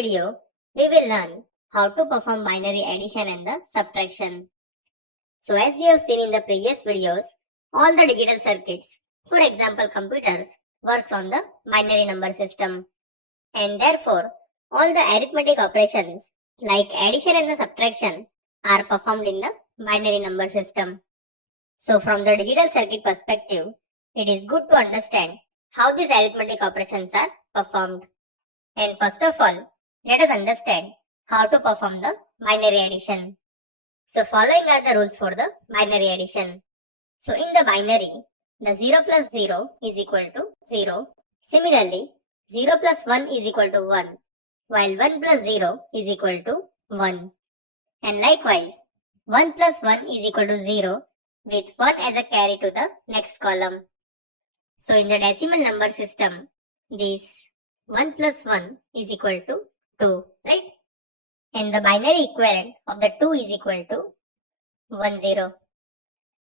video, we will learn how to perform binary addition and the subtraction. So as we have seen in the previous videos, all the digital circuits, for example computers, works on the binary number system. And therefore, all the arithmetic operations like addition and the subtraction are performed in the binary number system. So from the digital circuit perspective, it is good to understand how these arithmetic operations are performed. And first of all, let us understand how to perform the binary addition. So following are the rules for the binary addition. So in the binary, the 0 plus 0 is equal to 0. Similarly, 0 plus 1 is equal to 1, while 1 plus 0 is equal to 1. And likewise, 1 plus 1 is equal to 0 with 1 as a carry to the next column. So in the decimal number system, this 1 plus 1 is equal to 2, right? And the binary equivalent of the 2 is equal to 1, 0.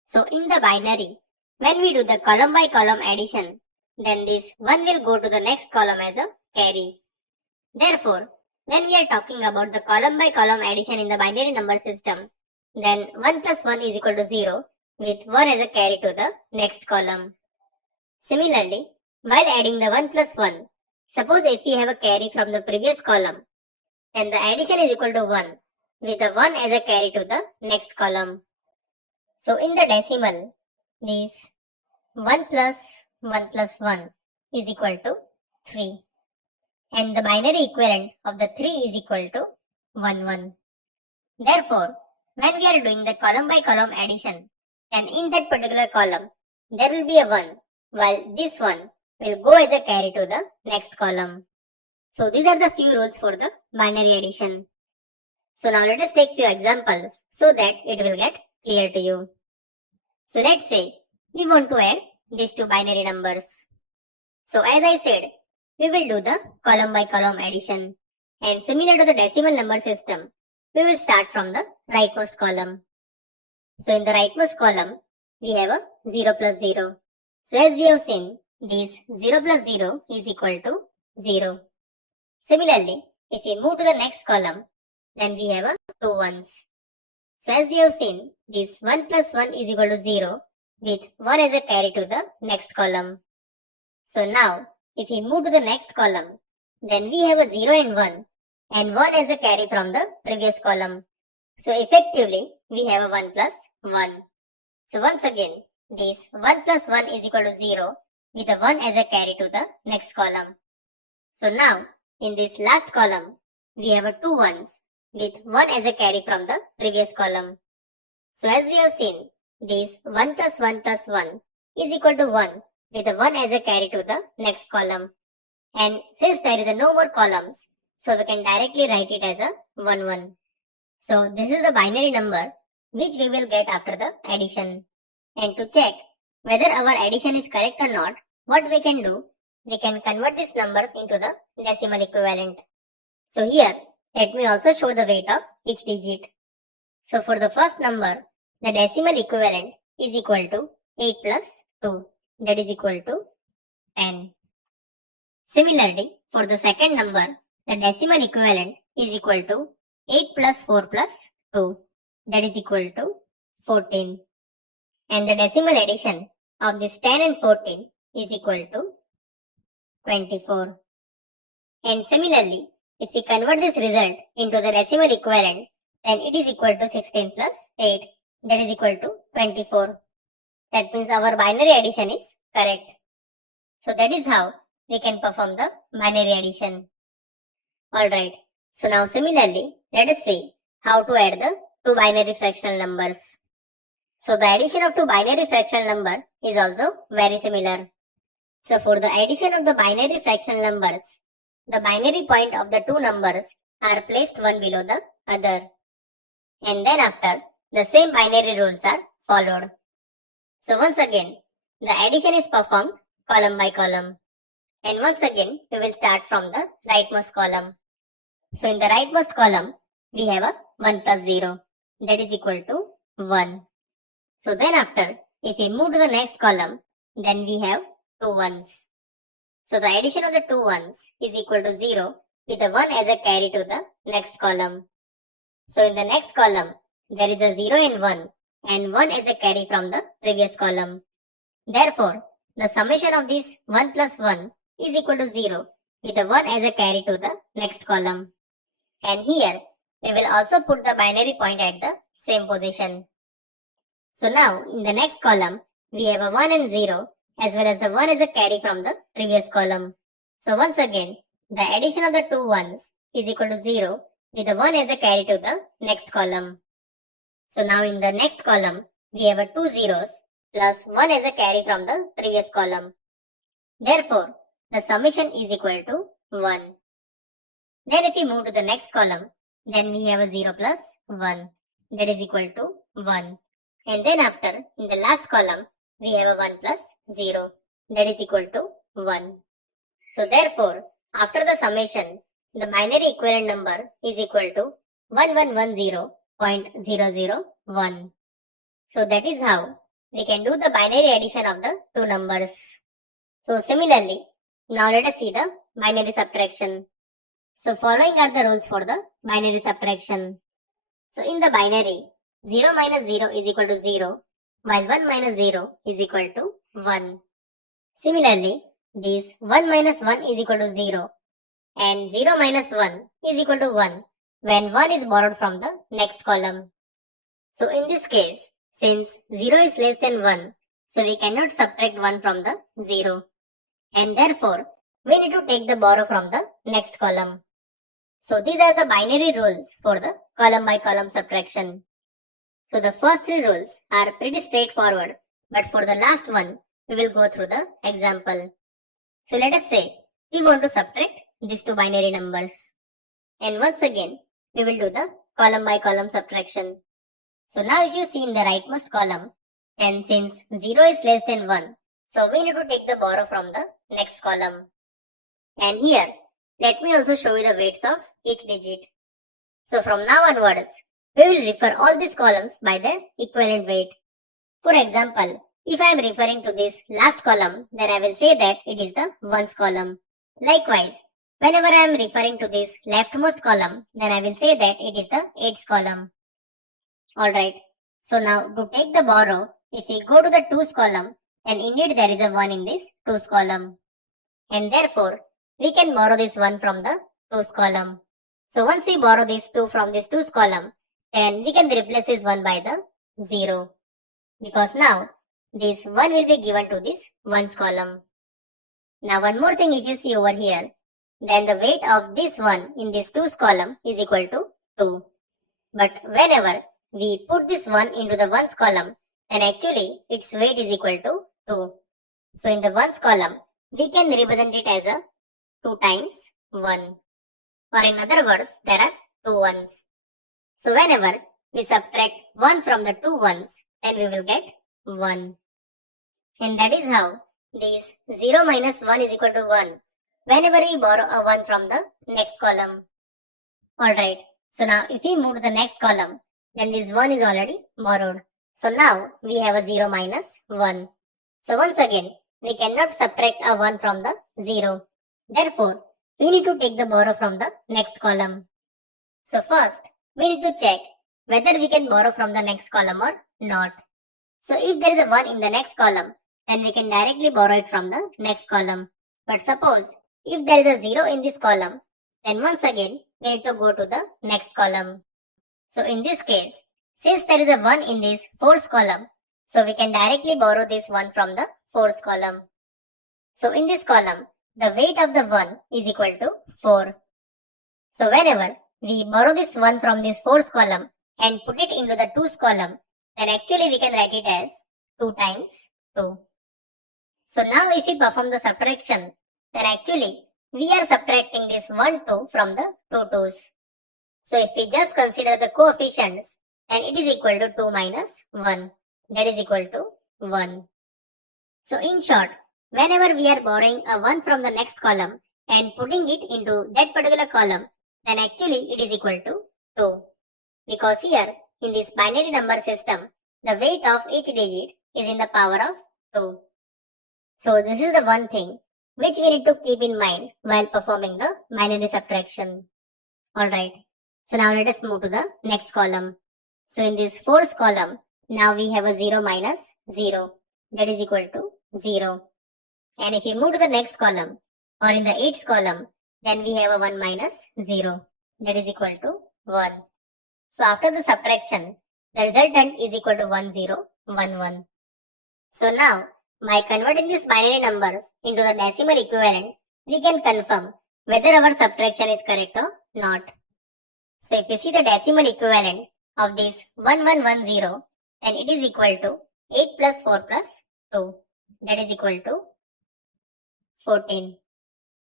So in the binary, when we do the column by column addition, then this 1 will go to the next column as a carry. Therefore, when we are talking about the column by column addition in the binary number system, then 1 plus 1 is equal to 0 with 1 as a carry to the next column. Similarly, while adding the 1 plus 1, suppose if we have a carry from the previous column, then the addition is equal to 1 with a 1 as a carry to the next column. So in the decimal, this 1 plus 1 plus 1 is equal to 3. And the binary equivalent of the 3 is equal to 1, 1. Therefore, when we are doing the column by column addition, then in that particular column, there will be a 1, while this one will go as a carry to the next column. So these are the few rules for the binary addition. So now let us take few examples so that it will get clear to you. So let's say we want to add these two binary numbers. So as I said, we will do the column by column addition. And similar to the decimal number system, we will start from the rightmost column. So in the rightmost column, we have a 0 plus 0. So as we have seen, this 0 plus 0 is equal to 0. Similarly, if we move to the next column, then we have a 2 ones. So as we have seen, this 1 plus 1 is equal to 0 with 1 as a carry to the next column. So now, if we move to the next column, then we have a 0 and 1 as a carry from the previous column. So effectively, we have a 1 plus 1. So once again, this 1 plus 1 is equal to 0 with a 1 as a carry to the next column. So now, in this last column, we have a 2 ones with 1 as a carry from the previous column. So as we have seen, this 1 plus 1 plus 1 is equal to 1 with a 1 as a carry to the next column. And since there is no more columns, so we can directly write it as a 1, 1. So this is the binary number which we will get after the addition. And to check whether our addition is correct or not, what we can do, we can convert these numbers into the decimal equivalent. So here, let me also show the weight of each digit. So for the first number, the decimal equivalent is equal to 8 plus 2, that is equal to 10. Similarly, for the second number, the decimal equivalent is equal to 8 plus 4 plus 2, that is equal to 14. And the decimal addition of this 10 and 14 is equal to 24. And similarly, if we convert this result into the decimal equivalent, then it is equal to 16 plus 8, that is equal to 24. That means our binary addition is correct. So that is how we can perform the binary addition. Alright, so now similarly, let us see how to add the two binary fractional numbers. So the addition of two binary fractional number is also very similar. So for the addition of the binary fractional numbers, the binary point of the two numbers are placed one below the other. And then after, the same binary rules are followed. So once again, the addition is performed column by column. And once again, we will start from the rightmost column. So in the rightmost column, we have a 1 plus 0, that is equal to 1. So then after, if we move to the next column, then we have 2 ones. So the addition of the 2 ones is equal to 0 with a 1 as a carry to the next column. So in the next column, there is a 0 and 1 and 1 as a carry from the previous column. Therefore, the summation of this 1 plus 1 is equal to 0 with a 1 as a carry to the next column. And here, we will also put the binary point at the same position. So now, in the next column, we have a 1 and 0 as well as the 1 as a carry from the previous column. So once again, the addition of the two ones is equal to 0 with a 1 as a carry to the next column. So now in the next column, we have a 2 zeros plus 1 as a carry from the previous column. Therefore, the summation is equal to 1. Then if we move to the next column, then we have a 0 plus 1 that is equal to 1. And then after, in the last column, we have a 1 plus 0 that is equal to 1. So therefore, after the summation, the binary equivalent number is equal to 1110.001. So that is how we can do the binary addition of the two numbers. So similarly, now let us see the binary subtraction. So following are the rules for the binary subtraction. So in the binary, 0 minus 0 is equal to 0, while 1 minus 0 is equal to 1. Similarly, this 1 minus 1 is equal to 0 and 0 minus 1 is equal to 1 when 1 is borrowed from the next column. So in this case, since 0 is less than 1, so we cannot subtract 1 from the 0. And therefore, we need to take the borrow from the next column. So these are the binary rules for the column by column subtraction. So the first three rules are pretty straightforward, but for the last one, we will go through the example. So let us say we want to subtract these two binary numbers. And once again, we will do the column by column subtraction. So now if you see in the rightmost column, then since 0 is less than 1, so we need to take the borrow from the next column. And here, let me also show you the weights of each digit. So from now onwards, we will refer all these columns by their equivalent weight. For example, if I am referring to this last column, then I will say that it is the ones column. Likewise, whenever I am referring to this leftmost column, then I will say that it is the eights column. Alright, so now to take the borrow, if we go to the twos column, then indeed there is a 1 in this twos column. And therefore, we can borrow this 1 from the twos column. So once we borrow this 2 from this twos column, then we can replace this 1 by the 0. Because now, this 1 will be given to this ones column. Now one more thing if you see over here, then the weight of this 1 in this twos column is equal to 2. But whenever we put this 1 into the ones column, then actually its weight is equal to 2. So in the ones column, we can represent it as a 2 times 1. Or in other words, there are 2 ones. So whenever we subtract 1 from the 2 ones, then we will get 1. And that is how this 0 minus 1 is equal to 1 whenever we borrow a 1 from the next column. Alright, so now if we move to the next column, then this 1 is already borrowed. So now we have a 0 minus 1. So once again, we cannot subtract a 1 from the 0. Therefore, we need to take the borrow from the next column. So first, we need to check whether we can borrow from the next column or not. So if there is a 1 in the next column, then we can directly borrow it from the next column. But suppose if there is a 0 in this column, then once again we need to go to the next column. So in this case, since there is a 1 in this fourth column, so we can directly borrow this 1 from the fourth column. So in this column, the weight of the 1 is equal to 4. So whenever we borrow this 1 from this fourth column and put it into the twos column, then actually we can write it as 2 times 2. So now if we perform the subtraction, then actually we are subtracting this 1 2 from the 2 2's. So if we just consider the coefficients, then it is equal to 2 minus 1. That is equal to 1. So in short, whenever we are borrowing a 1 from the next column and putting it into that particular column, then actually it is equal to 2. Because here, in this binary number system, the weight of each digit is in the power of 2. So this is the one thing which we need to keep in mind while performing the binary subtraction. Alright, so now let us move to the next column. So in this fourth column, now we have a 0 minus 0, that is equal to 0. And if you move to the next column, or in the 8th column, then we have a 1 minus 0, that is equal to 1. So after the subtraction, the resultant is equal to 1 0 1 1. So now, by converting these binary numbers into the decimal equivalent, we can confirm whether our subtraction is correct or not. So if you see the decimal equivalent of this 1110, then it is equal to 8 plus 4 plus 2, that is equal to 14.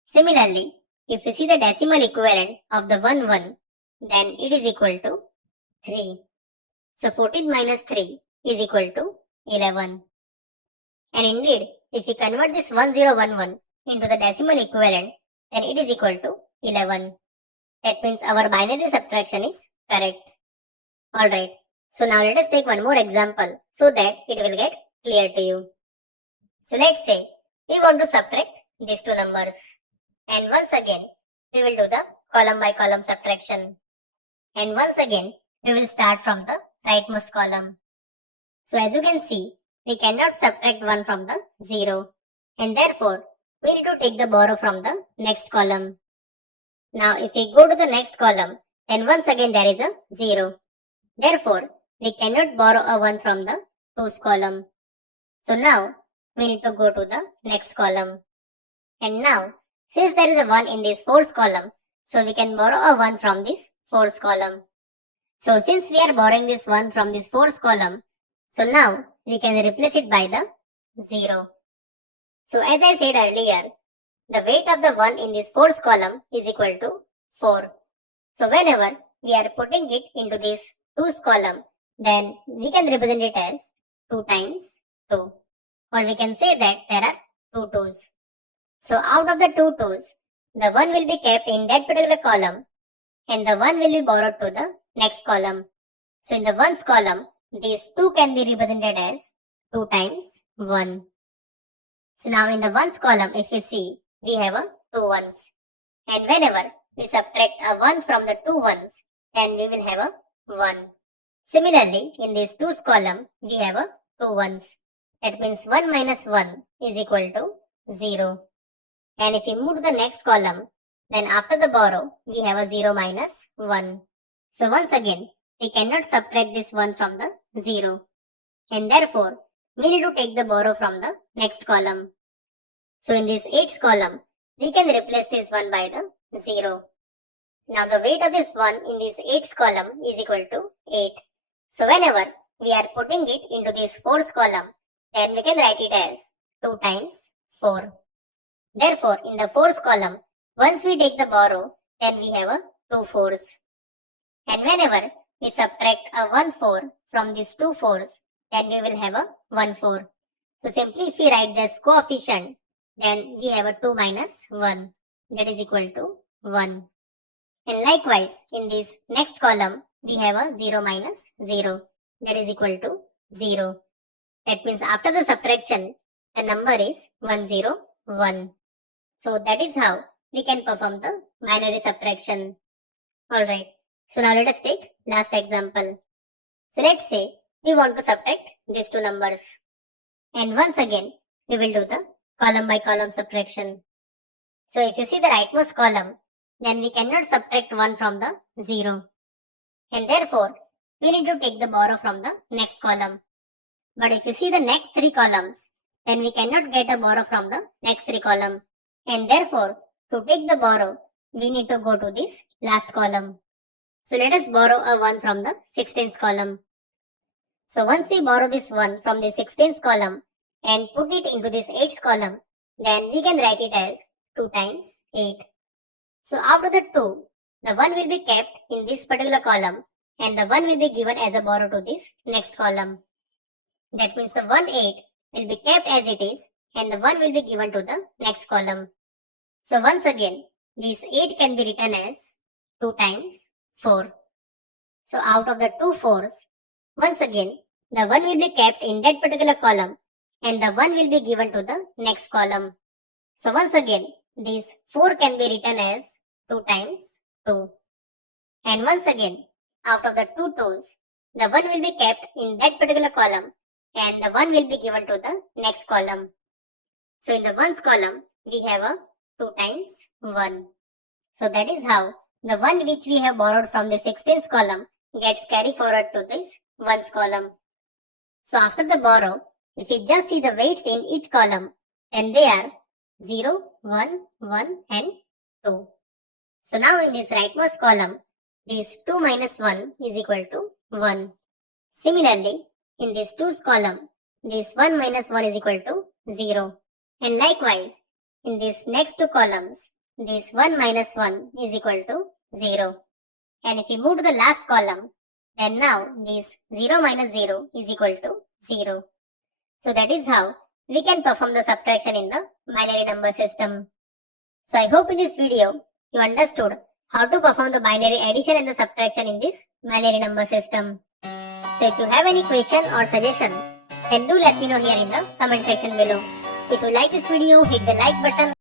Similarly, if you see the decimal equivalent of the 11, then it is equal to 3. So 14 minus 3 is equal to 11. And indeed, if we convert this 1011 into the decimal equivalent, then it is equal to 11. That means our binary subtraction is correct. Alright, so now let us take one more example so that it will get clear to you. So let's say we want to subtract these two numbers. And once again, we will do the column by column subtraction. And once again, we will start from the rightmost column. So as you can see, we cannot subtract 1 from the 0. And therefore, we need to take the borrow from the next column. Now if we go to the next column, then once again there is a 0. Therefore, we cannot borrow a 1 from the 2's column. So now, we need to go to the next column. And now, since there is a 1 in this 4th column, so we can borrow a 1 from this 4th column. So since we are borrowing this 1 from this 4th column, so now we can replace it by the 0. So as I said earlier, the weight of the 1 in this 4th column is equal to 4. So whenever we are putting it into this 2's column, then we can represent it as 2 times 2. Or we can say that there are 2 2's. So out of the 2 2's, the 1 will be kept in that particular column and the 1 will be borrowed to the next column. So in the 1's column, these 2 can be represented as 2 times 1. So now in the 1's column, if we see, we have a 2 1's. And whenever we subtract a 1 from the 2 1's, then we will have a 1. Similarly, in this 2's column, we have a 2 1's. That means 1 minus 1 is equal to 0. And if we move to the next column, then after the borrow, we have a 0 minus 1. So once again, we cannot subtract this 1 from the 0. And therefore, we need to take the borrow from the next column. So in this 8th column, we can replace this 1 by the 0. Now the weight of this 1 in this 8th column is equal to 8. So whenever we are putting it into this 4th column, then we can write it as 2 times 4. Therefore, in the 4th column, once we take the borrow, then we have a 2 4's. And whenever we subtract a 1 4 from these 2 4's, then we will have a 1 4. So simply if we write this coefficient, then we have a 2 minus 1, that is equal to 1. And likewise, in this next column, we have a 0 minus 0, that is equal to 0. That means after the subtraction, the number is 1 0 1. So that is how we can perform the binary subtraction. Alright, so now let us take last example. So let's say we want to subtract these two numbers. And once again, we will do the column by column subtraction. So if you see the rightmost column, then we cannot subtract 1 from the 0. And therefore, we need to take the borrow from the next column. But if you see the next 3 columns, then we cannot get a borrow from the next 3 column. And therefore, to take the borrow, we need to go to this last column. So let us borrow a 1 from the 16th column. So once we borrow this 1 from the 16th column and put it into this 8th column, then we can write it as 2 times 8. So after the 2, the 1 will be kept in this particular column and the 1 will be given as a borrow to this next column. That means the 1 8 will be kept as it is and the 1 will be given to the next column. So once again, this 8 can be written as 2 times 4. So out of the 2 4's, once again, the 1 will be kept in that particular column and the 1 will be given to the next column. So once again, this 4 can be written as 2 times 2. And once again, out of the 2 2's, the 1 will be kept in that particular column and the 1 will be given to the next column. So in the 1's column, we have a 2 times 1. So that is how the 1 which we have borrowed from the 16th column gets carried forward to this 1's column. So after the borrow, if you just see the weights in each column, then they are 0, 1, 1 and 2. So now in this rightmost column, this 2 minus 1 is equal to 1. Similarly, in this 2's column, this 1 minus 1 is equal to 0. And likewise, in these next two columns, this 1 minus 1 is equal to 0. And if you move to the last column, then now this 0 minus 0 is equal to 0. So that is how we can perform the subtraction in the binary number system. So I hope in this video you understood how to perform the binary addition and the subtraction in this binary number system. So if you have any question or suggestion, then do let me know here in the comment section below. If you like this video, hit the like button.